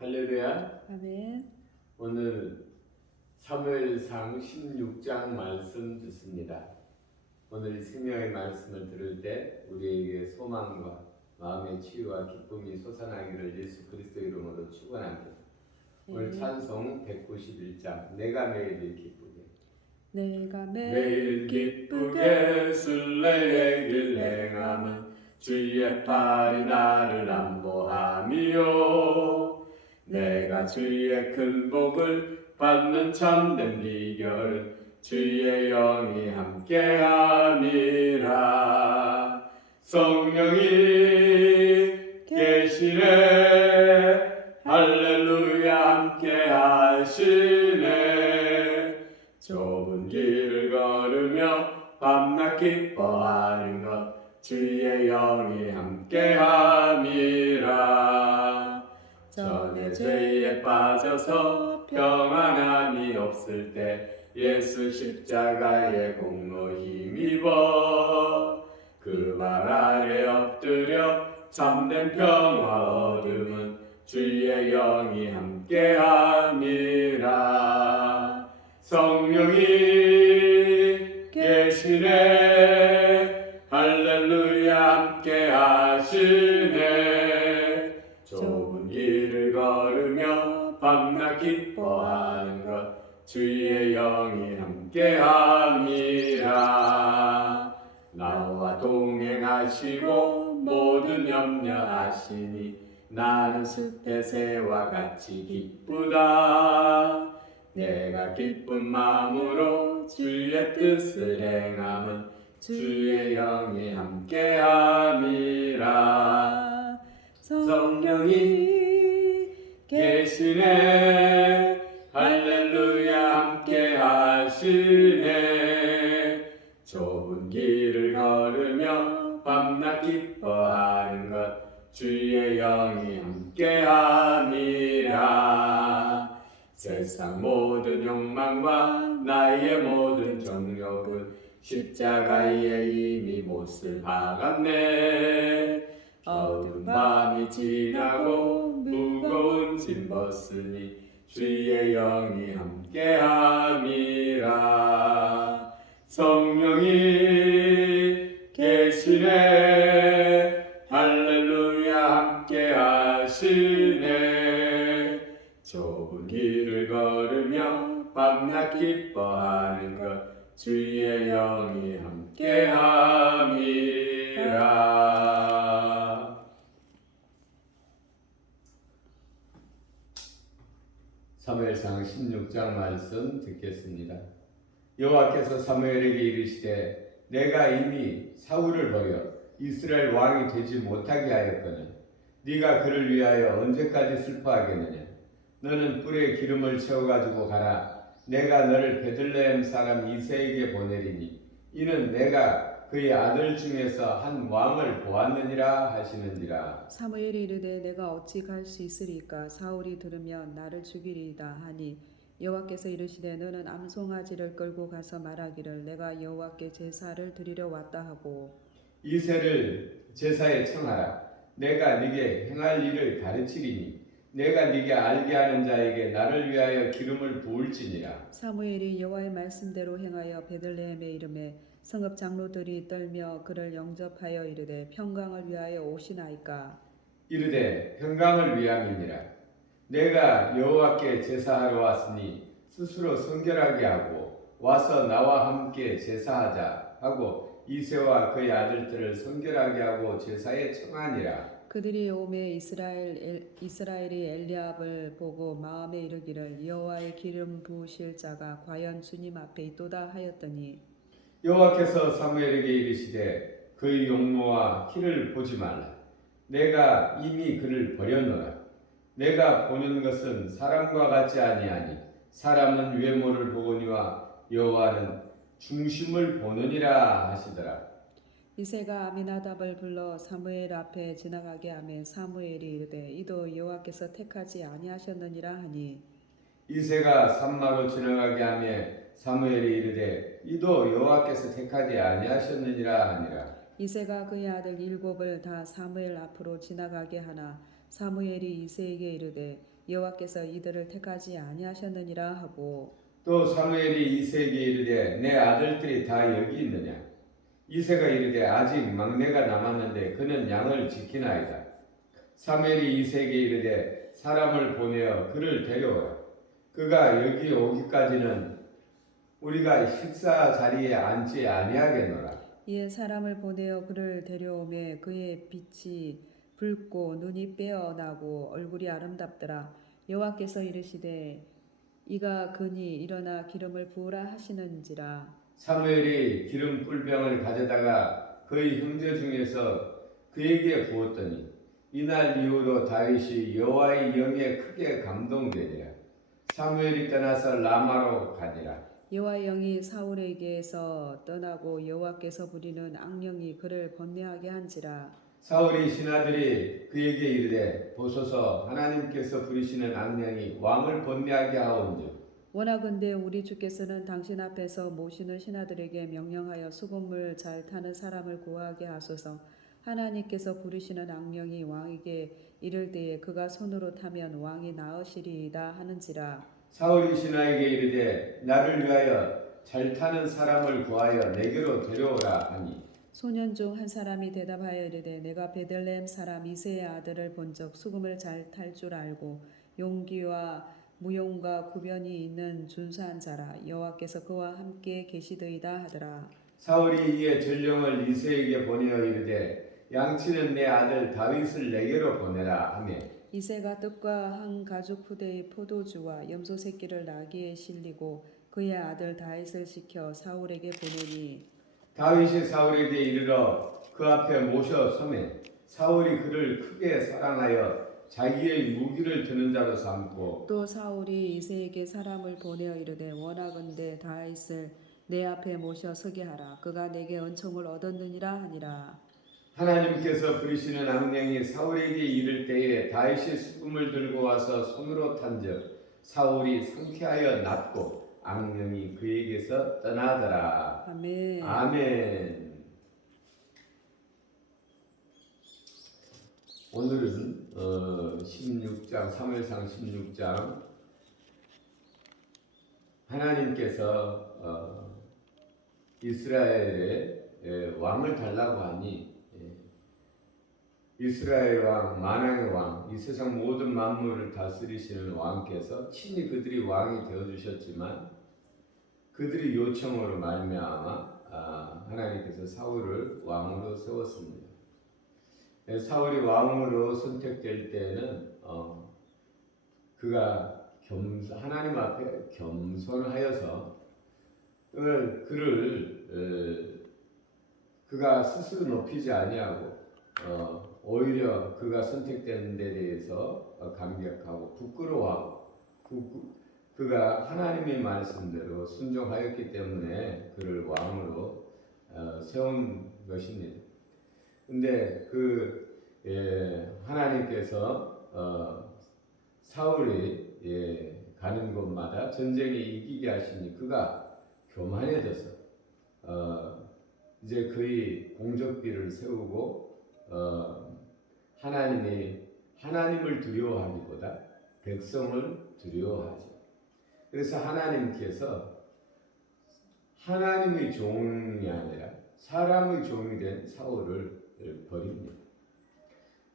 할렐루야. 아멘. 오늘 사무엘상 16장 말씀 듣습니다. 오늘 생명의 말씀을 들을 때 우리에게 소망과 마음의 치유와 기쁨이 솟아나기를 예수 그리스도 이름으로 축원합니다. 오늘 찬송 191장 내가 매일 기쁘게 내가 매일 기쁘게 순례의 길 행함은 주의 팔이 나를 안보함이요 내가 주의 큰 복을 받는 참된 비결은 주의 영이 함께함이라. 성령이 계시네 할렐루야 함께하시네. 좁은 길을 걸으며 밤낮 기뻐하는 것 주의 영이 함께함이라. 전에 죄에 빠져서 평안함이 없을 때 예수 십자가의 공로 힘입어 그 발 아래 엎드려 참된 평화 얻음은 주의 영이 함께함이라. 성령이 계시네 할렐루야 함께하시네. 좁은 길을 걸으며 밤낮 기뻐하는 것 주의 영이 함께함이라. 나와 동행하시고 모든 염려하시니 나는 숲의 새와 같이 기쁘다. 내가 기쁜 마음으로 주의 뜻을 행함은 주의 영이 함께함이라. 성령이 계시네 할렐루야 함께하시네. 좁은 길을 걸으며 밤낮 기뻐하는 것 주의 영이 함께함이라. 세상 모든 욕망과 나의 모든 정욕은 십자가에 이미 못을 박았네. 어두운 밤이 지나고 무거운 짐 벗으니 주의 영이 함께함이라. 성령이 계시네 할렐루야 함께하시네. 좁은 길을 걸으며 밤낮 기뻐하는 것 주의 영이 함께함이라. 사무엘상 16장 말씀 듣겠습니다. 여호와께서 사무엘에게 이르시되 내가 이미 사울을 버려 이스라엘 왕이 되지 못하게 하였거늘 네가 그를 위하여 언제까지 슬퍼하겠느냐. 너는 뿔에 기름을 채워가지고 가라. 내가 너를 베들레헴 사람 이새에게 보내리니 이는 내가 그의 아들 중에서 한 왕을 보았느니라 하시는지라. 사무엘이 이르되 내가 어찌 갈 수 있으리까. 사울이 들으면 나를 죽이리이다 하니 여호와께서 이르시되 너는 암송아지를 끌고 가서 말하기를 내가 여호와께 제사를 드리려 왔다 하고 이새를 제사에 청하라. 내가 네게 행할 일을 가르치리니 내가 네게 알게 하는 자에게 나를 위하여 기름을 부을지니라. 사무엘이 여호와의 말씀대로 행하여 베들레헴에 이르매 성읍 장로들이 떨며 그를 영접하여 이르되 평강을 위하여 오시나이까. 이르되 평강을 위함이니라. 내가 여호와께 제사하러 왔으니 스스로 성결하게 하고 와서 나와 함께 제사하자 하고 이새와 그의 아들들을 성결하게 하고 제사에 청하니라. 그들이 오매 이스라엘이 엘리압을 보고 마음에 이르기를 여호와의 기름 부으실 자가 과연 주님 앞에 있도다 하였더니 여호와께서 사무엘에게 이르시되 그의 용모와 키를 보지 말라. 내가 이미 그를 버렸노라. 내가 보는 것은 사람과 같지 아니하니 사람은 외모를 보거니와 여호와는 중심을 보느니라 하시더라. 이새가 아미나답을 불러 사무엘 앞에 지나가게 하매 사무엘이 이르되 이도 여호와께서 택하지 아니하셨느니라 하니 이새가 산마로 지나가게 하며 사무엘이 이르되 이도 여호와께서 택하지 아니하셨느니라 하니라. 이새가 그의 아들 일곱을 다 사무엘 앞으로 지나가게 하나 사무엘이 이새에게 이르되 여호와께서 이들을 택하지 아니하셨느니라 하고 또 사무엘이 이새에게 이르되 내 아들들이 다 여기 있느냐? 이새가 이르되 아직 막내가 남았는데 그는 양을 지키나이다. 사무엘이 이새에게 이르되 사람을 보내어 그를 데려오라. 그가 여기 오기까지는 우리가 식사 자리에 앉지 아니하겠노라. 이에 사람을 보내어 그를 데려오매 그의 빛이 붉고 눈이 빼어나고 얼굴이 아름답더라. 여호와께서 이르시되 이가 그니 일어나 기름을 부으라 하시는지라. 사무엘이 기름 뿔병을 가져다가 그의 형제 중에서 그에게 부었더니 이날 이후로 다윗이 여호와의 영에 크게 감동되니라. 사무엘이 떠나서 라마로 가니라. 여호와의 영이 사울에게서 떠나고 여호와께서 부리는 악령이 그를 번뇌하게 한지라. 사울이 신하들이 그에게 이르되 보소서 하나님께서 부리시는 악령이 왕을 번뇌하게 하온즉 원하건대 우리 주께서는 당신 앞에서 모시는 신하들에게 명령하여 수금을 잘 타는 사람을 구하게 하소서. 하나님께서 부르시는 악령이 왕에게 이를 때에 그가 손으로 타면 왕이 나으시리이다 하는지라. 사울이 신하에게 이르되 나를 위하여 잘 타는 사람을 구하여 내게로 데려오라 하니 소년 중 한 사람이 대답하여 이르되 내가 베들레헴 사람 이새의 아들을 본적 수금을 잘 탈 줄 알고 용기와 무용과 구변이 있는 준수한 자라. 여호와께서 그와 함께 계시더이다 하더라. 사울이 이에 전령을 이새에게 보내어 이르되 양치는 내 아들 다윗을 내게로 보내라 하며 이새가 뜻과 한 가죽 부대의 포도주와 염소 새끼를 나귀에 실리고 그의 아들 다윗을 시켜 사울에게 보내니 다윗이 사울에게 이르러 그 앞에 모셔 서매 사울이 그를 크게 사랑하여 자기의 무기를 드는 자로 삼고 또 사울이 이새에게 사람을 보내어 이르되 원하건대 다윗을 내 앞에 모셔 서게 하라. 그가 내게 은총을 얻었느니라 하니라. 하나님께서 부리시는 악령이 사울에게 이를 때에 다윗이 수금을 들고 와서 손으로 탄즉 사울이 상쾌하여 낫고 악령이 그에게서 떠나더라. 아멘. 아멘. 오늘은 16장 사무엘상 16장 하나님께서 이스라엘에 왕을 달라고 하니 이스라엘 왕, 만왕의 왕, 이 세상 모든 만물을 다스리시는 왕께서 친히 그들이 왕이 되어주셨지만 그들의 요청으로 말미암아 하나님께서 사울을 왕으로 세웠습니다. 사울이 왕으로 선택될 때는 그가 하나님 앞에 겸손하여서 그가 스스로 높이지 아니하고 오히려 그가 선택된 데 대해서 감격하고 부끄러워하고 그가 하나님의 말씀대로 순종하였기 때문에 그를 왕으로 세운 것입니다. 근데 하나님께서 사울이 가는 곳마다 전쟁에 이기게 하시니 그가 교만해져서 이제 그의 공적비를 세우고 하나님을 두려워하기보다 백성을 두려워하죠. 그래서 하나님께서 하나님의 종이 아니라 사람의 종이 된 사울을 버립니다.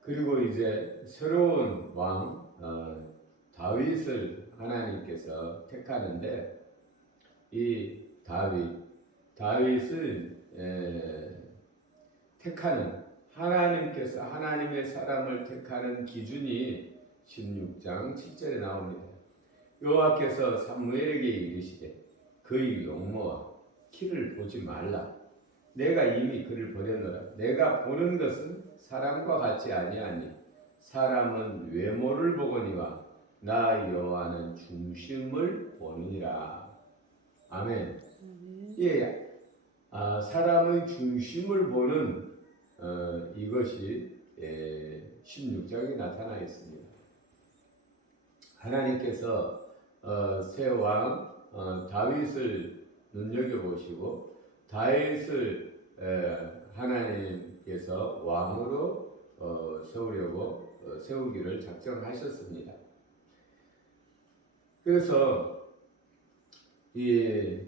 그리고 이제 새로운 왕 다윗을 하나님께서 택하는데 이 다윗을 택하는 하나님께서 하나님의 사람을 택하는 기준이 16장 7절에 나옵니다. 여호와께서 사무엘에게 이르시되 그의 용모와 키를 보지 말라. 내가 이미 그를 버렸노라. 내가 보는 것은 사람과 같지 아니하니 사람은 외모를 보거니와 나 여호와는 중심을 보느니라. 아멘. 예, 사람의 중심을 보는 이것이 16장에 나타나 있습니다. 하나님께서 새 왕 다윗을 눈여겨보시고 다윗을 하나님께서 왕으로 세우기를 작정하셨습니다. 그래서 이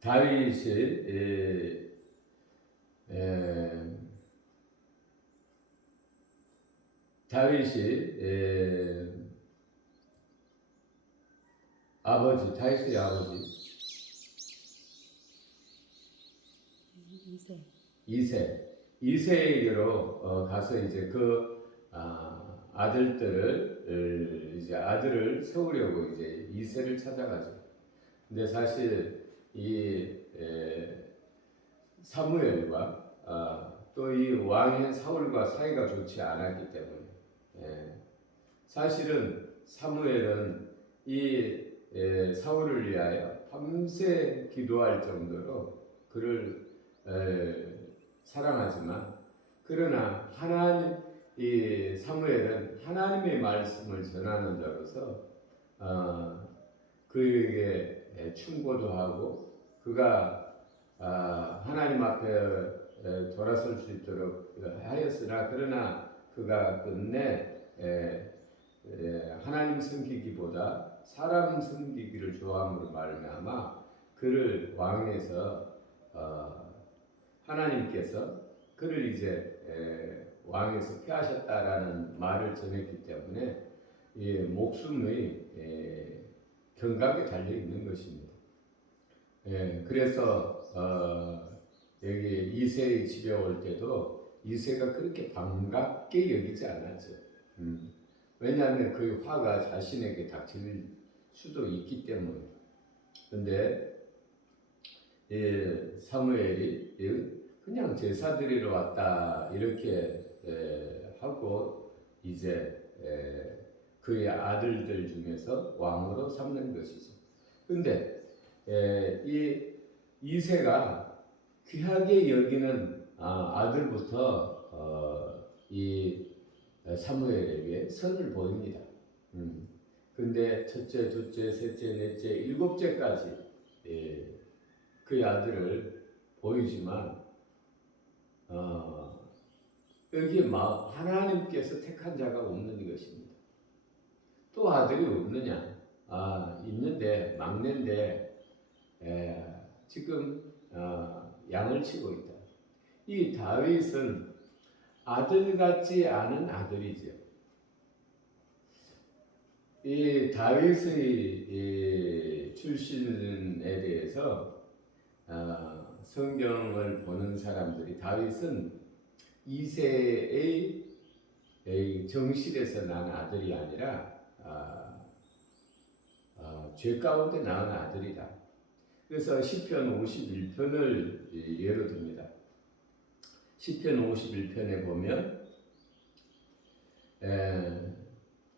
다윗이 에, 다윗이 다윗의 아버지 이세에게로 가서 이제 아들을 세우려고 이제 이세를 찾아가죠. 근데 사실 이 사무엘과 또 이 왕인 사울과 사이가 좋지 않았기 때문에 사실은 사무엘은 이 사울을 위하여 밤새 기도할 정도로 그를 사랑하지만 그러나 이 사무엘은 하나님의 말씀을 전하는 자로서 그에게 충고도 하고 그가 하나님 앞에 돌아설 수 있도록 하였으나 그러나 그가 끝내 하나님 섬기기보다 사람 섬기기를 좋아함으로 말미암아 그를 왕에서 하나님께서 그를 이제 왕에서 폐하셨다라는 말을 전했기 때문에 목숨의 경각에 달려 있는 것입니다. 그래서 여기 이세의 집에 올 때도 이세가 그렇게 반갑게 여기지 않았죠. 왜냐하면 그 화가 자신에게 닥칠 수도 있기 때문에. 근데 사무엘이 그냥 제사 드리러 왔다 이렇게 하고 이제 그의 아들들 중에서 왕으로 삼는 것이죠. 근데 이 이세가 귀하게 여기는 아들부터 이 사무엘에게 선을 보입니다. 근데 첫째, 둘째, 셋째, 넷째, 일곱째까지 그의 아들을 보이지만 여기에 하나님께서 택한 자가 없는 것입니다. 또 아들이 없느냐? 있는데 막내인데 지금 양을 치고 있다. 이 다윗은 아들 같지 않은 아들이죠. 이 다윗의 출신에 대해서 성경을 보는 사람들이 다윗은 이세의 정실에서 난 아들이 아니라 죄 가운데 낳은 아들이다. 그래서 시편 51편을 예로 듭니다. 시편 51편에 보면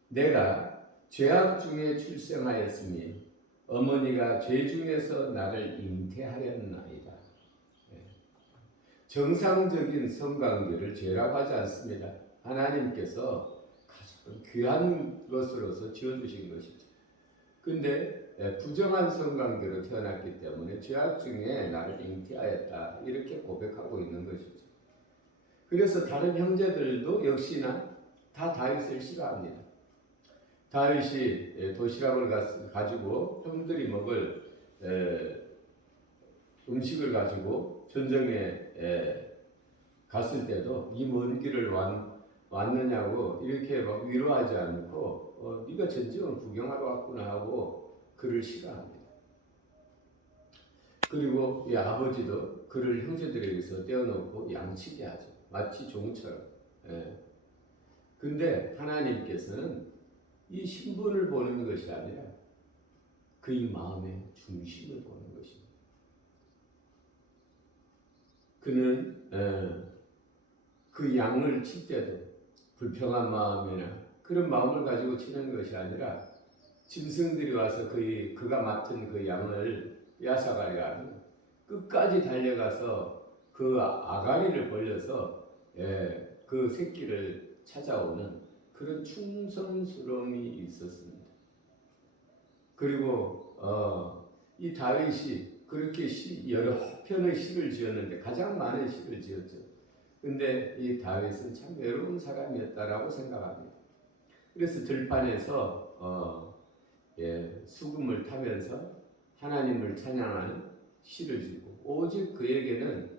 내가 죄악 중에 출생하였으니 어머니가 죄 중에서 나를 잉태하였나이다. 정상적인 성관계를 죄라고 하지 않습니다. 하나님께서 가장 귀한 것으로서 지어주신 것이죠. 근데 부정한 성관계로 태어났기 때문에 죄악 중에 나를 잉태하였다 이렇게 고백하고 있는 것이죠. 그래서 다른 형제들도 역시나 다 다윗을 싫어합니다. 다윗이 도시락을 가지고 형들이 먹을 음식을 가지고 전쟁에 갔을 때도 이 먼 길을 왔느냐고 이렇게 막 위로하지 않고 네가 전쟁을 구경하러 왔구나 하고 그를 싫어합니다. 그리고 이 아버지도 그를 형제들에게서 떼어놓고 양치게 하죠. 마치 종처럼. 근데 하나님께서는 이 신분을 보는 것이 아니라 그의 마음의 중심을 보는 것입니다. 그는 그 양을 칠 때도 불평한 마음이나 그런 마음을 가지고 치는 것이 아니라 짐승들이 와서 그가 맡은 그 양을 빼앗아가려 하면 끝까지 달려가서 그 아가리를 벌려서 그 새끼를 찾아오는 그런 충성스러움이 있었습니다. 그리고 이 다윗이 그렇게 여러 편의 시를 지었는데 가장 많은 시를 지었죠. 근데 이 다윗은 참 외로운 사람이었다라고 생각합니다. 그래서 들판에서 수금을 타면서 하나님을 찬양하는 시를 지고 오직 그에게는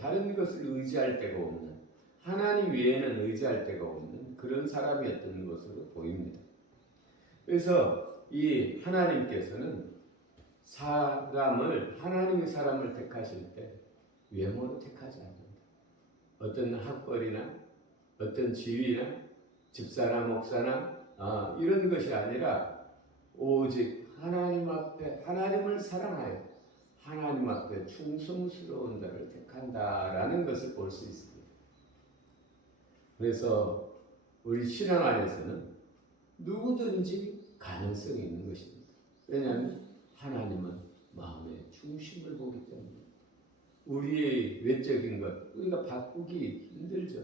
다른 것을 의지할 데가 없는 하나님 외에는 의지할 데가 없는 그런 사람이었던 것으로 보입니다. 그래서 이 하나님께서는 하나님의 사람을 택하실 때 외모로 택하지 않는다. 어떤 학벌이나 어떤 지위나 집사나 목사나 이런 것이 아니라 오직 하나님 앞에 하나님을 사랑하여 하나님 앞에 충성스러운 자를 택한다라는 것을 볼 수 있습니다. 그래서 우리 신앙 안에서는 누구든지 가능성이 있는 것입니다. 왜냐하면 하나님은 마음의 중심을 보기 때문에 우리의 외적인 것 우리가 바꾸기 힘들죠.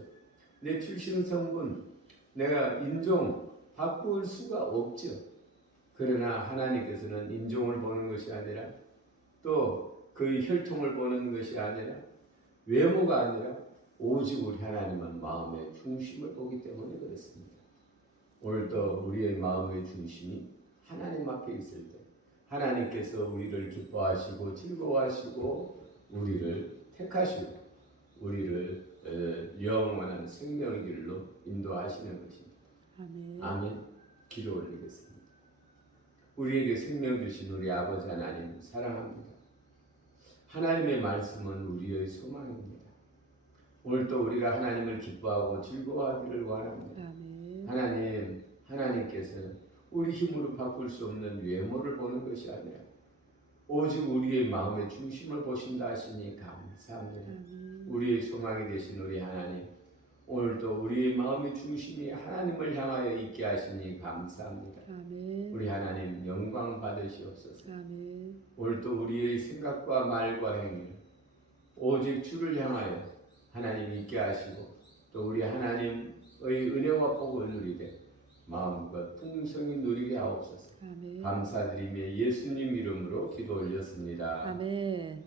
내 출신 성분 내가 인종 바꿀 수가 없죠. 그러나 하나님께서는 인종을 보는 것이 아니라 또 그의 혈통을 보는 것이 아니라 외모가 아니라 오직 우리 하나님은 마음의 중심을 보기 때문에 그렇습니다. 오늘도 우리의 마음의 중심이 하나님 앞에 있을 때 하나님께서 우리를 기뻐하시고 즐거워하시고 우리를 택하시고 우리를 영원한 생명의 길로 인도하시는 것입니다. 아멘. 아멘. 기도 올리겠습니다. 우리에게 생명 주신 우리 아버지 하나님 사랑합니다. 하나님의 말씀은 우리의 소망입니다. 오늘도 우리가 하나님을 기뻐하고 즐거워하기를 원합니다. 아멘. 하나님께서 우리 힘으로 바꿀 수 없는 외모를 보는 것이 아니라 오직 우리의 마음의 중심을 보신다 하시니 감사합니다. 우리의 소망이 되신 우리 하나님, 오늘도 우리의 마음의 중심이 하나님을 향하여 있게 하시니 감사합니다. 아멘. 우리 하나님 영광 받으시옵소서. 아멘. 오늘도 우리의 생각과 말과 행위 오직 주를 향하여 하나님 있게 하시고 또 우리 하나님의 은혜와 복을 누리되 마음과 풍성히 누리게 하옵소서. 아멘. 감사드리며 예수님 이름으로 기도 올렸습니다. 아멘.